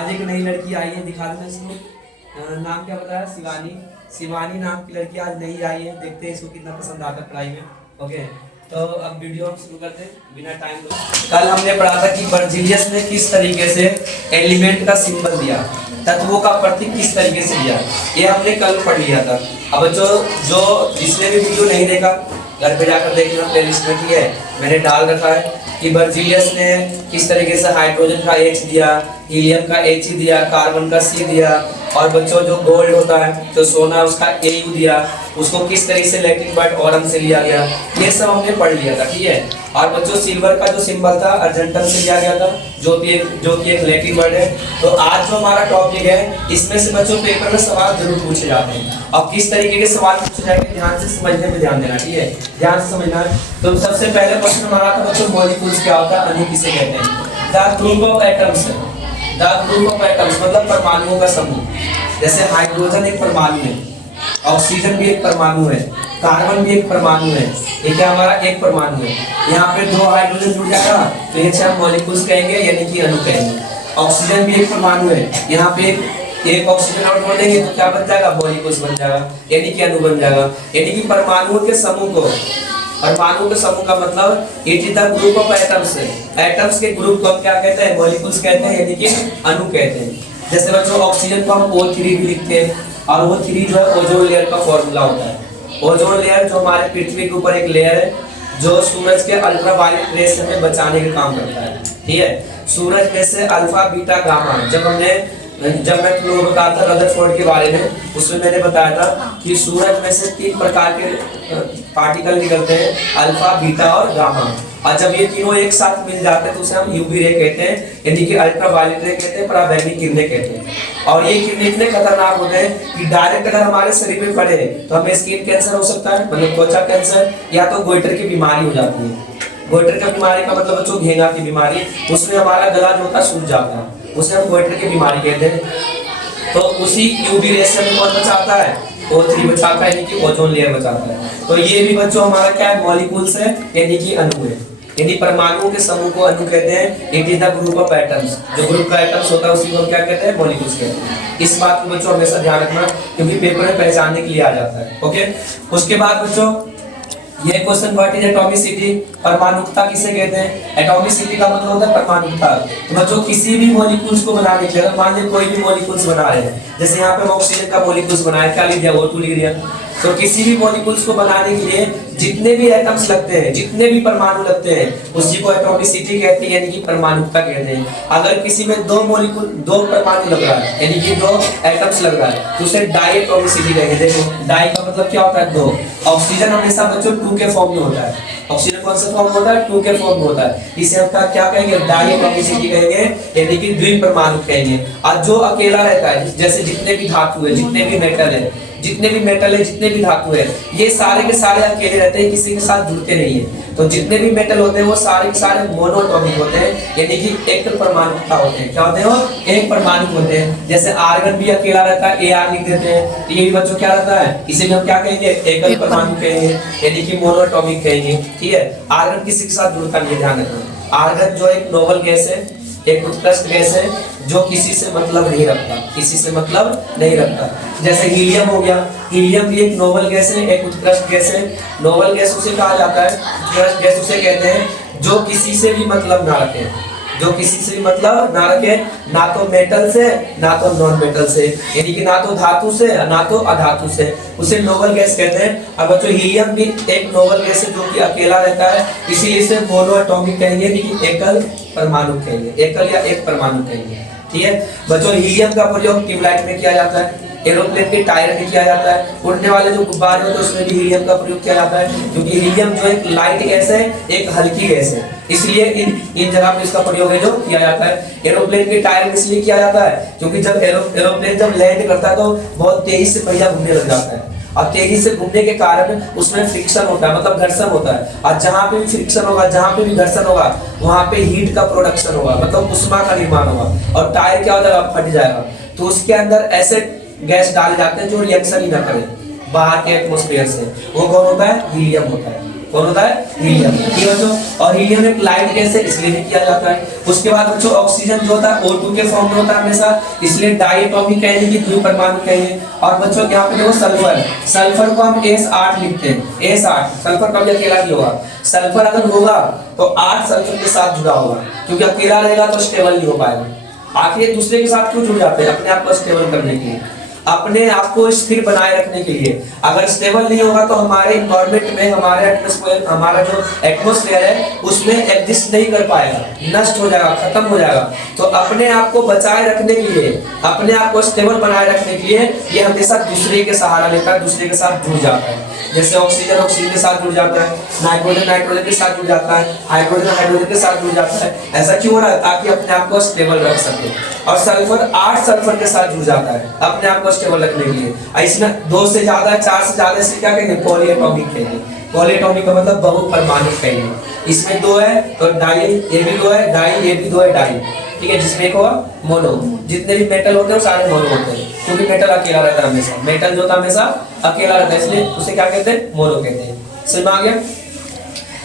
आज एक नई लड़की आई है, दिखा देना इसको। नाम क्या बताया? शिवानी। शिवानी नाम की लड़की आज नई आई है, देखते हैं इसको कितना पसंद आता है पढ़ाई में। ओके, तो अब वीडियो हम शुरू करते हैं बिना टाइम लो। कल हमने पढ़ा था कि बर्जीलियस ने किस तरीके से एलिमेंट का सिंबल दिया, तत्वों का प्रतीक किस तरीके से दिया, ये हमने कल पढ़ लिया था। अब जो जिसने भी वीडियो नहीं देखा घर पे जाकर देखना, प्लेलिस्ट में की है मैंने डाल रखा है कि बर्जीलियस ने किस तरीके से हाइड्रोजन का H दिया, हीलियम का He दिया, कार्बन का C दिया, और बच्चों जो गोल्ड होता है जो सोना उसका Au दिया, उसको किस तरीके से लैटिन वर्ड ऑरम से लिया गया, ये सब हमने पढ़ लिया था। ठीक है, और बच्चों सिल्वर का जो सिंबल था अर्जेंटन से लिया गया था, जो कि एक लैटिन वर्ड है। तो आज जो हमारा टॉपिक है इसमें से बच्चों पेपर में सवाल जरूर पूछे जाते हैं। अब किस तरीके के सवाल पूछे जाएंगे ध्यान से समझने में ध्यान देना। ठीक है, ध्यान से समझना है। तो सबसे पहले क्वेश्चन हमारा था बच्चों मॉलिक्यूल्स क्या होता है, अणु किसे कहते हैं? The group of atoms, the group of atoms मतलब परमाणुओं का समूह। जैसे हाइड्रोजन एक परमाणु है, ऑक्सीजन भी एक परमाणु है, कार्बन भी एक परमाणु है, ये क्या हमारा एक परमाणु है। यहाँ पे दो हाइड्रोजन जुड़ जाएगा तो ये हम मॉलिक्यूल्स कहेंगे यानी कि अणु कहेंगे। ऑक्सीजन भी एक परमाणु है, यहाँ पे एक ऑक्सीजन और जोड़ देंगे तो क्या बन जाएगा? मॉलिक्यूल्स बन जाएगा यानी कि अणु बन जाएगा। यानी कि परमाणुओं के समूह को, परमाणु के समूह का मतलब it is the group of atoms. Atoms के ग्रुप को हम क्या कहते हैं? मॉलिक्यूल्स कहते हैं यानी कि अणु कहते हैं। जैसे बच्चों ऑक्सीजन को हम O3 भी लिखते हैं, और O3 जो है ओजोन लेयर का फॉर्मूला होता है। ओजोन लेयर जो हमारे पृथ्वी के ऊपर एक लेयर है जो सूरज के अल्ट्रावायलेट रेस से हमें बचाने का काम करता है। ठीक है, सूरज में से अल्फा बीटा गामा, जब मैं तुम लोगों को बताया था रदरफोर्ड के बारे में, उसमें मैंने बताया था कि सूरज में से 3 प्रकार के पार्टिकल निकलते हैं, अल्फा बीटा और गामा। और जब ये तीनों एक साथ मिल जाते हैं तो उसे हम यूवी रे कहते हैं यानी कि अल्ट्रावायलेट रे कहते हैं, पराबैंगनी किरणें कहते हैं। और ये किरणें इतने खतरनाक होते हैं कि डायरेक्ट अगर हमारे शरीर में पड़े तो हमें स्किन कैंसर हो सकता है, मतलब त्वचा कैंसर, या तो गोइटर की बीमारी हो जाती है। गोइटर की बीमारी का मतलब बच्चों घेंगा की बीमारी, उसमें हमारा गला जो होता है सूज जाता है, उसे हम गोइटर की बीमारी कहते हैं। तो उसी यूवी रेस से कौन बचाता है? O3 बचाता है यानी कि ओजोन लेयर बचाता है। तो ये भी बच्चों हमारा क्या है? मॉलिक्यूल्स है यानी कि अणु है। यानी परमाणुओं के समूह को अणु कहते हैं। It is the group of atoms. जो ग्रुप का एटम्स होता है उसी को हम क्या कहते हैं? मॉलिक्यूल्स कहते हैं। इस बात को बच्चों हमेशा ध्यान रखना क्योंकि पेपर में पहचानने के लिए आ जाता है। ओके, उसके बाद बच्चों ये क्वेश्चन व्हाट इज एटॉमिसिटी, परमाणुकता किसे कहते हैं? एटॉमिसिटी का मतलब होता है परमाणुकता। तो बच्चों किसी भी मॉलिक्यूल्स को बनाने के लिए, मान लीजिए कोई भी मॉलिक्यूल्स बना रहे हैं, जैसे यहाँ पे ऑक्सीजन का मॉलिक्यूल्स बनाया, क्या लिख दिया? O2 लिख दिया। तो किसी भी मॉलिक्यूल्स को बनाने के लिए जितने भी एटम्स लगते हैं, जितने भी परमाणु लगते हैं, उसी को एटॉमिसिटी कहते हैं यानी कि परमाणुकता कहते हैं। अगर किसी में दो परमाणु लग रहा है यानी कि 2 एटम्स लग रहा है तो उसे डाईएटॉमिसिटी कहेंगे। देखो डाई का मतलब क्या होता है? 2। ऑक्सीजन हमेशा बच्चों 2 के फॉर्म में होता है। ऑक्सीजन कौन सा फॉर्म होता है? 2 के फॉर्म में होता है। इसे हम क्या कहेंगे? डाईएटॉमिसिटी कहेंगे यानी कि द्विपरमाणु कहेंगे। और जो अकेला रहता है, जैसे जितने भी धातु है, जितने भी मेटल है, जितने भी धातु है, ये सारे के सारे अकेले रहते हैं, किसी के साथ जुड़ते नहीं है। तो जितने भी मेटल होते हैं वो सारे के सारे मोनोटॉमिक होते हैं यानी कि एक परमाणुकता होते हैं। क्या होते हैं वो? एक परमाणु होते हैं। जैसे आर्गन भी अकेला रहता है, Ar लिख देते हैं। ये भी बच्चों क्या रहता है? इसे भी हम क्या कहेंगे? एकल परमाणु कहेंगे यानी कि मोनोटॉमिक कहेंगे। ठीक है, आर्गन किसी के साथ जुड़ता नहीं है, ध्यान रखना। आर्गन जो एक नोबल गैस है, एक उत्कृष्ट गैस है जो किसी से मतलब नहीं रखता, किसी से मतलब नहीं रखता। जैसे हीलियम हो गया, हीलियम भी एक नोबल गैस है, एक उत्कृष्ट गैस है। नोबल गैस उसे कहा जाता है, उत्कृष्ट गैस उसे कहते हैं जो किसी से भी मतलब ना रखे, जो किसी से भी मतलब ना रखे, ना तो मेटल से ना तो नॉन मेटल से, यानी कि ना तो धातु से ना तो अधातु से, उसे नोबल गैस कहते हैं। अब बच्चों हीलियम भी एक नोबल गैस है जो कि अकेला रहता है, इसीलिए इसे मोनोएटॉमिक कहेंगे यानी कि एकल परमाणु कहेंगे, एकल या एक परमाणु कहेंगे। ठीक है बच्चों, हीलियम का प्रयोग ट्यूबलाइट में किया जाता है, एरोप्लेन के टायर में किया जाता है, उड़ने वाले जो गुब्बारे होते हैं उसमें भी हीलियम का प्रयोग किया जाता है। क्योंकि हीलियम जो एक लाइट गैस है, एक हल्की गैस है, इसलिए इन जगह पे इसका प्रयोग है जो किया जाता है। एरोप्लेन के टायर में इसलिए किया जाता है क्योंकि जब एरोप्लेन जब लैंड करता है तो बहुत तेजी से पहिया घूमने लग जाता है, और तेजी से घूमने के कारण उसमें फ्रिक्शन होता है, मतलब घर्षण होता है। और जहाँ पे भी फ्रिक्शन होगा, जहाँ पे भी घर्षण होगा, वहाँ पे हीट का प्रोडक्शन होगा, मतलब उष्मा का निर्माण होगा, और टायर क्या हो जाएगा? फट जाएगा। तो उसके अंदर ऐसे गैस डाले जाते हैं जो रिएक्शन ही ना करे बाहर के एटमॉस्फेयर से, वो कौन होता है? हीलियम होता है। कौन होता है? हीलियम। ठीक है बच्चों, और हीलियम एक लाइट गैस है इसलिए भी किया जाता है। उसके बाद बच्चों ऑक्सीजन जो होता है O2 के फॉर्म में होता है हमेशा, इसलिए डाई एटॉमिक कहेंगे कि द्वि परमाणु कहेंगे। और बच्चों यहाँ पे देखो सल्फर, सल्फर को हम S8 लिखते हैं, S8। सल्फर कभी अकेला नहीं होगा, सल्फर अगर होगा तो 8 सल्फर के साथ जुड़ा होगा, क्योंकि अकेला रहेगा तो स्टेबल नहीं हो पाएगा। आखिर दूसरे के साथ क्यों जुड़ जाते हैं? अपने आप को स्टेबल करने के लिए, अपने आप को स्थिर बनाए रखने के लिए। अगर स्टेबल नहीं होगा तो हमारे इन्वायरमेंट में, हमारे एटमॉस्फेयर, हमारा जो एटमॉस्फेयर है उसमें एग्जिस्ट नहीं कर पाएगा, नष्ट हो जाएगा, खत्म हो जाएगा। तो अपने आप को बचाए रखने के लिए, अपने आप को स्टेबल बनाए रखने के लिए ये हमेशा दूसरे के सहारा लेकर दूसरे के साथ जुड़ जाता है। जैसे ऑक्सीजन ऑक्सीजन के साथ जुड़ जाता है, नाइट्रोजन नाइट्रोजन के साथ जुड़ जाता है, हाइड्रोजन हाइड्रोजन के साथ जुड़ जाता है। ऐसा क्यों हो रहा है? ताकि अपने आप को स्टेबल रख सके। और सल्फर 8 सल्फर के साथ जुड़ जाता है अपने आप को स्टेबल रखने के लिए। इसमें 2 से ज्यादा, 4 से ज्यादा, इसे क्या कहेंगे? पॉलीएटॉमिक कहेंगे। पॉलीएटॉमिक का मतलब बहुपरमाणु कहेंगे। इसमें 2 है तो डाई, ये भी 2 है, डाई, ये भी 2 है, डाई। ठीक है, जिसमें एक होगा मोनो। जितने भी मेटल होते हैं वो सारे मोनो होते हैं, क्योंकि मेटल अकेला रहता है हमेशा। मेटल जो होता है हमेशा अकेला रहता है, इसलिए उसे क्या कहते हैं? मोनो कहते हैं। समझ में आ गया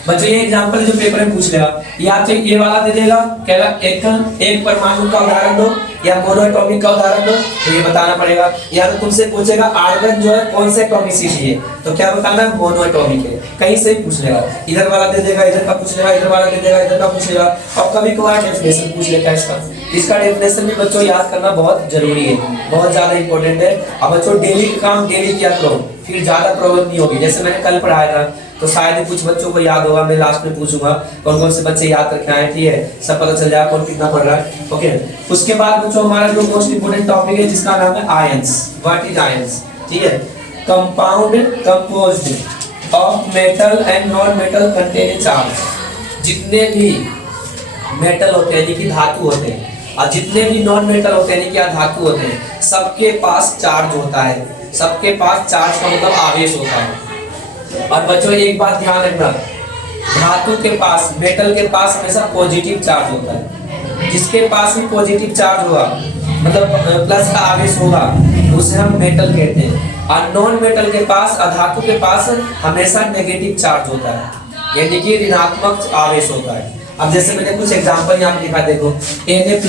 बच्चों? ये एग्जांपल जो पेपर में पूछ लेगा, ये आपसे ये वाला दे देगा, कहेगा एक परमाणु का उदाहरण दो या मोनोएटॉमिक का उदाहरण दो, तो ये बताना पड़ेगा। या तो तुमसे पूछेगा आर्गन जो है कौन से एटॉमिसिटी है, तो क्या बताना है? मोनोएटॉमिक है। कहीं से ही पूछ लेगा, इधर वाला दे देगा, इधर का पूछ लेगा, इधर वाला दे देगा, इधर का पूछ लेगा। और कभी कभार डेफिनेशन पूछ लेता है इसका। इसका डेफिनेशन भी बच्चों याद करना बहुत जरूरी है, बहुत ज्यादा इंपॉर्टेंट है। अब बच्चों डेली काम डेली किया करो, फिर ज्यादा प्रॉब्लम नहीं होगी। जैसे मैंने कल पढ़ाया था तो शायद ही कुछ बच्चों को याद होगा, मैं लास्ट में पूछूंगा कौन कौन से बच्चे याद करके आए। ठीक है, सब पता चल जाएगा कौन कितना पढ़ रहा है। ओके, उसके बाद बच्चों हमारा जो मोस्ट इंपोर्टेंट टॉपिक है जिसका नाम है आयंस। What is ions? ठीक है, compound composed of metal and non metal containing charge. जितने भी मेटल होते हैं यानी कि धातु होते हैं, और जितने भी नॉन मेटल होते हैं यानी कि धातु होते हैं, सबके पास चार्ज होता है। सबके पास चार्ज का मतलब आवेश होता है। और बच्चों एक बात ध्यान रखना, धातु के पास, मेटल के पास हमेशा पॉजिटिव चार्ज होता है। जिसके पास भी पॉजिटिव चार्ज होगा, मतलब प्लस का आवेश होगा, उसे हम मेटल कहते हैं। और नॉन मेटल के पास, धातु के पास हमेशा नेगेटिव चार्ज होता है, यानी कि ऋणात्मक आवेश होता है। अब जैसे मैंने कुछ एग्जांपल यहाँ पे लिखा, देखो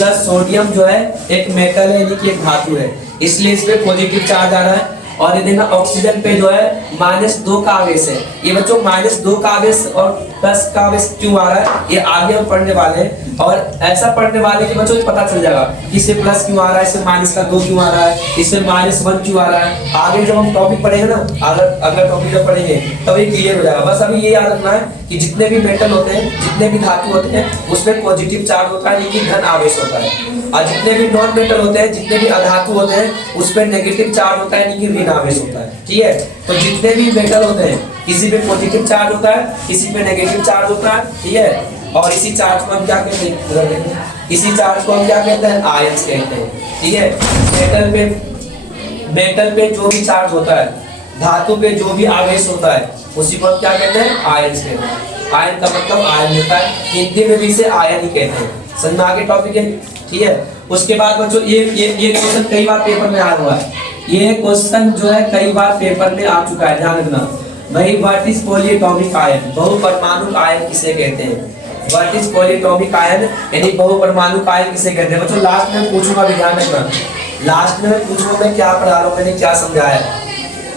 Na+ सोडियम जो है एक मेटल है यानी कि एक धातु है, इसलिए इसमें पॉजिटिव चार्ज आ रहा है। और ये देखना ऑक्सीजन पे जो है -2 का आवेश है। ये बच्चों -2 का आवेश और प्लस का आवेश क्यों आ रहा है, ये आगे हम पढ़ने वाले हैं। और ऐसा पढ़ने वाले कि बच्चों को पता चल जाएगा कि इससे प्लस क्यों आ रहा है, इससे -2 क्यों आ रहा है, इससे -1 क्यों आ रहा है। आगे जब हम टॉपिक पढ़ेंगे ना, अगला टॉपिक जब पढ़ेंगे तब ये क्लियर हो जाएगा। बस अभी ये याद रखना है कि जितने भी मेटल होते हैं, जितने भी धातु होते हैं, उसमें पॉजिटिव चार्ज होता है, यानी कि धन आवेश होता है। और जितने भी नॉन मेटल होते हैं, जितने भी अधातु होते हैं, उस पर नेगेटिव चार्ज होता है, यानी कि ऋण आवेश होता है। ठीक है, तो जितने भी मेटल होते हैं, किसी पे पॉजिटिव चार्ज होता है, किसी पे नेगेटिव चार्ज होता है। ठीक है, और इसी चार्ज को हम क्या कहते हैं? इसी चार्ज को हम क्या कहते हैं? आयंस कहते हैं। ठीक है, मेटल पे जो भी चार्ज होता है, धातु पे जो भी आवेश होता है, उसी को हम क्या कहते हैं? आयंस कहते हैं। आयन का मतलब आयन होता है, हिंदी में भी इसे आयन ही कहते हैं। समझ में आगे टॉपिक है? ठीक है, उसके बाद बच्चों ये क्वेश्चन कई बार पेपर में आया हुआ है। ये क्वेश्चन जो है कई बार पेपर में आ चुका है, ध्यान रखना भाई। What is polyatomic ion? बहुपरमाणु आयन किसे कहते हैं? व्हाट इज पॉलीएटॉमिक आयन यानी बहुपरमाणु आयन किसे कहते हैं? बच्चों लास्ट में पूछूंगा, भी ध्यान रखना। लास्ट में पूछूंगा मैं क्या पढ़ा रहा हूँ, मैंने क्या समझाया,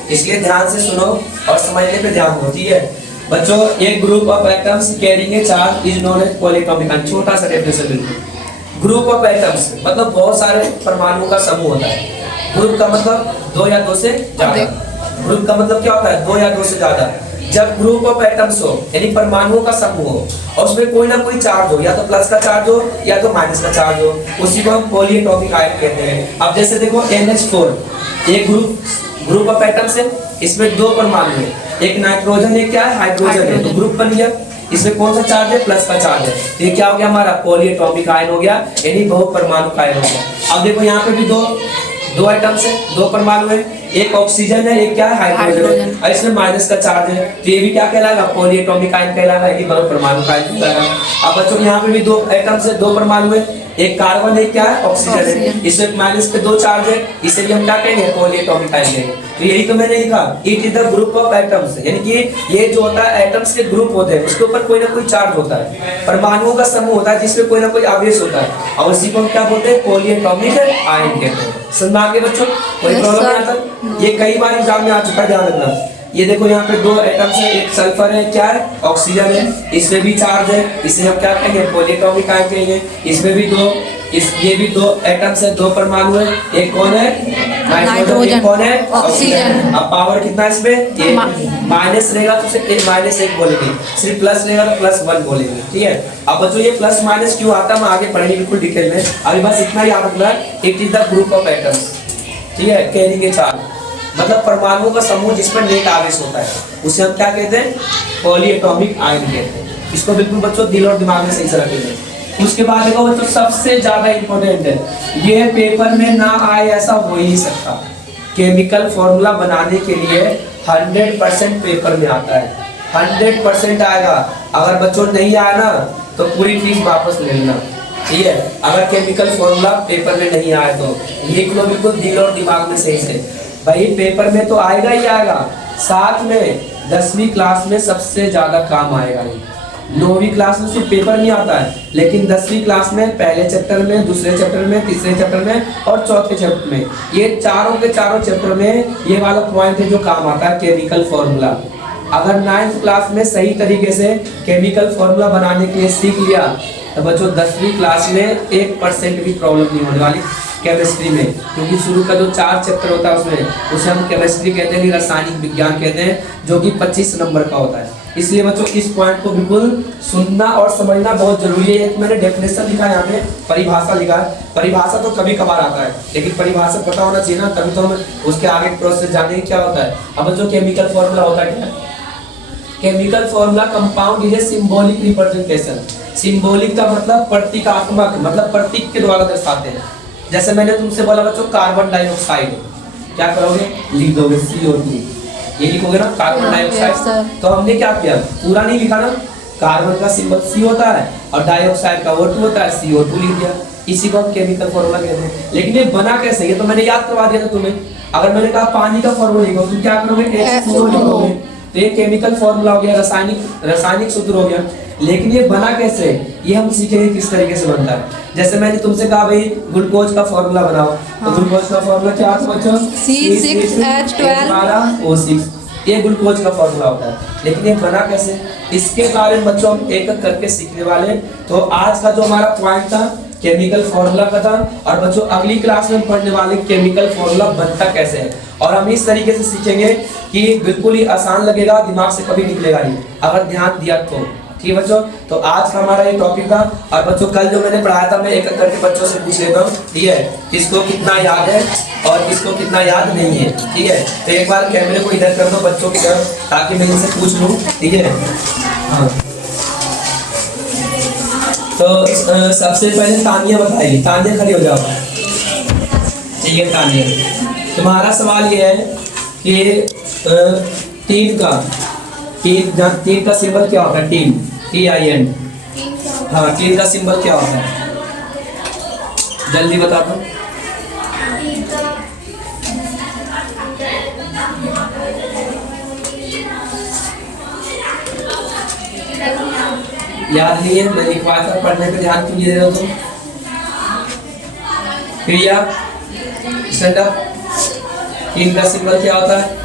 इसलिए ध्यान से सुनो और समझने पे ध्यान दो। ठीक है बच्चों, एक group of atoms carrying a charge is known as polyatomic ion. छोटा सा डेफिनेशन, ग्रुप ऑफ एटम्स मतलब बहुत सारे परमाणुओं का समूह होता है। ग्रुप का मतलब 2 या 2 से ज्यादा। ग्रुप का मतलब क्या होता है? 2 या 2 से ज्यादा। जब ग्रुप ऑफ एटम्स हो यानी परमाणुओं का समूह हो और उसमें कोई ना कोई चार्ज हो, या तो प्लस का चार्ज हो या तो माइनस का चार्ज हो, उसी को हम पॉलीएटॉमिक आयन कहते हैं। अब जैसे देखो NH4 एक ग्रुप ऑफ एटम्स है, इसमें 2 परमाणु है, एक नाइट्रोजन एक क्या है? हाइड्रोजन है, तो ग्रुप बन गया। इसमें कौन सा चार्ज है? प्लस का चार्ज है, तो ये क्या हो गया? हमारा पॉलीएटॉमिक आयन हो गया, यानी बहुपरमाणु आयन हो गया। अब देखो यहाँ पे भी दो आइटम्स है, 2 परमाणु है, एक ऑक्सीजन है, एक क्या है? हाइड्रोजन है, और इसमें माइनस का चार्ज है, तो ये भी क्या कहलाएगा? पॉलीएटॉमिक आयन कहलाएगा, यानी बहुपरमाणु आयन कहलाएगा। अब बच्चों यहाँ पे भी 2 एटम्स है, 2 परमाणु है, एक कार्बन एक क्या है ऑक्सीजन है, इसमें माइनस पे 2 चार्ज है, इसलिए हम क्या कहेंगे पॉलीएटॉमिक आयन कहेंगे। तो यही तो मैंने लिखा, it is the group of atoms, यानी कि ये जो होता है एटम्स के ग्रुप होते हैं, उसके ऊपर कोई ना कोई चार्ज होता है, परमाणुओं का समूह होता है जिसमें कोई ना कोई आवेश होता है, और उसी को हम क्या बोलते हैं पॉलीएटॉमिक आयन कहते हैं। समझ में आ गया बच्चों, कोई प्रॉब्लम नहीं आता। ये कई बार एग्जाम में आ चुका है, ध्यान रखना। ये देखो यहाँ पे 2 एटम्स है, एक सल्फर है, क्या है ऑक्सीजन है, इसमें भी चार्ज है, इसे हम क्या कहेंगे पॉलीएटॉमिक आयन कहेंगे। इसमें भी ये भी 2 एटम्स है, 2 परमाणु है, एक कौन है नाइट्रोजन, एक कौन है ऑक्सीजन। अब पावर कितना है इसमें, माइनस रहेगा तो सिर्फ -1 बोलेंगे, सिर्फ प्लस रहेगा तो +1 बोलेंगे, ठीक है। अब बच्चों ये प्लस माइनस क्यों आता है हम आगे पढ़ेंगे बिल्कुल डिटेल में, अभी बस इतना याद रखना, it is the group of atoms, ठीक है, कैरिंग ए चार्ज, मतलब परमाणुओं का समूह जिस पर नेट आवेश होता है, उसे हम क्या कहते हैं पॉलीएटॉमिक आयन कहते हैं। इसको बिल्कुल बच्चों दिल और दिमाग में सही से रखेंगे। उसके बाद देखो बच्चों सबसे ज्यादा इंपॉर्टेंट है, ये पेपर में ना आए ऐसा हो ही नहीं सकता, केमिकल फॉर्मूला बनाने के लिए 100% पेपर में आता है, 100% आएगा। अगर बच्चों नहीं आया ना तो पूरी फीस वापस ले लेना, ठीक है। अगर केमिकल फॉर्मूला पेपर में नहीं आया तो लिख लो बिल्कुल दिल और दिमाग में सही से, भाई पेपर में तो आएगा ही आएगा, साथ में 10वीं क्लास में सबसे ज्यादा काम आएगा। 9वीं क्लास में सिर्फ पेपर नहीं आता है, लेकिन 10वीं क्लास में पहले चैप्टर में, दूसरे चैप्टर में, तीसरे चैप्टर में और चौथे चैप्टर में, ये चारों के चारों चैप्टर में ये वाला पॉइंट है जो काम आता है केमिकल फॉर्मूला। अगर 9th क्लास में सही तरीके से केमिकल फॉर्मूला बनाने के लिए सीख लिया तो बच्चों 10वीं क्लास में 1% भी प्रॉब्लम नहीं होने वाली केमिस्ट्री में, क्योंकि शुरू का जो 4 चैप्टर होता है उसमें उसे हम केमिस्ट्री कहते हैं, रासायनिक विज्ञान कहते हैं, जो कि 25 नंबर का होता है। इसलिए बच्चों इस पॉइंट को बिल्कुल सुनना और समझना बहुत जरूरी है। एक मैंने डेफिनेशन लिखा है यहाँ पे, परिभाषा लिखा है, परिभाषा तो कभी कभार आता है, लेकिन परिभाषा पता होना चाहिए ना, तभी तो हम उसके आगे प्रोसेस जानेंगे क्या होता है। अब जो केमिकल फॉर्मूला होता है क्या, chemical formula compound is a symbolic representation. Symbolic का मतलब प्रतीकात्मक, मतलब प्रतीक के द्वारा दर्शाते हैं। जैसे मैंने तुमसे बोला बच्चों कार्बन डाइऑक्साइड, क्या करोगे लिख दोगे CO2, ये लिखोगे ना कार्बन डाइऑक्साइड। तो हमने क्या किया, पूरा नहीं लिखा ना, कार्बन का सिंबल C होता है और डाइऑक्साइड का O2 होता है, CO2 लिख दिया, इसी को हम केमिकल फॉर्मूला कहते हैं। लेकिन ये बना कैसे, ये तो मैंने याद करवा दिया था तुम्हें। अगर मैंने कहा पानी का फॉर्मूला लिखो, तुम क्या करोगे H2O लिखोगे, तो ये केमिकल फॉर्मूला हो गया, रासायनिक सूत्र हो गया। लेकिन ये बना कैसे, ये हम सीखेंगे किस तरीके से बनता है। जैसे मैंने तुमसे कहा भाई ग्लूकोज का फॉर्मूला बनाओ, तो ग्लूकोज का फॉर्मूला क्या आता है बच्चों, C6H12O6, ये ग्लूकोज का फॉर्मूला होता है। लेकिन ये बना कैसे, इसके बारे में बच्चों हम एक एक करके सीखने वाले। तो आज का जो हमारा पॉइंट था केमिकल फॉर्मूला का था, और बच्चों अगली क्लास में पढ़ने वाले केमिकल फॉर्मूला बनता कैसे है, और हम इस तरीके से सीखेंगे कि बिल्कुल ही आसान लगेगा, दिमाग से कभी निकलेगा नहीं अगर ध्यान दिया तो। ठीक है बच्चों, तो आज का हमारा ये टॉपिक था। और बच्चों कल जो मैंने पढ़ाया था मैं एक एक करके बच्चों से पूछ लेता हूँ, ठीक है, किसको कितना याद है और किसको कितना याद नहीं है। ठीक है, तो एक बार कैमरे को इधर कर दो बच्चों की तरफ, ताकि मैं इनसे पूछ लूँ। ठीक है, हाँ, तो सबसे पहले तानिया बताएगी। तानिया खड़ी हो जाओ। ठीक है तानिया, तुम्हारा सवाल ये है कि टीन का सिंबल क्या होता है, टीन, TIN। हाँ, टीन का सिंबल क्या होता है, जल्दी बता दो। याद नहीं है, मैं लिखवाया था, पढ़ने पे ध्यान क्यों नहीं दे रहे हो तुम। क्रिया, स्टैंड अप। टीन का सिंबल क्या होता है,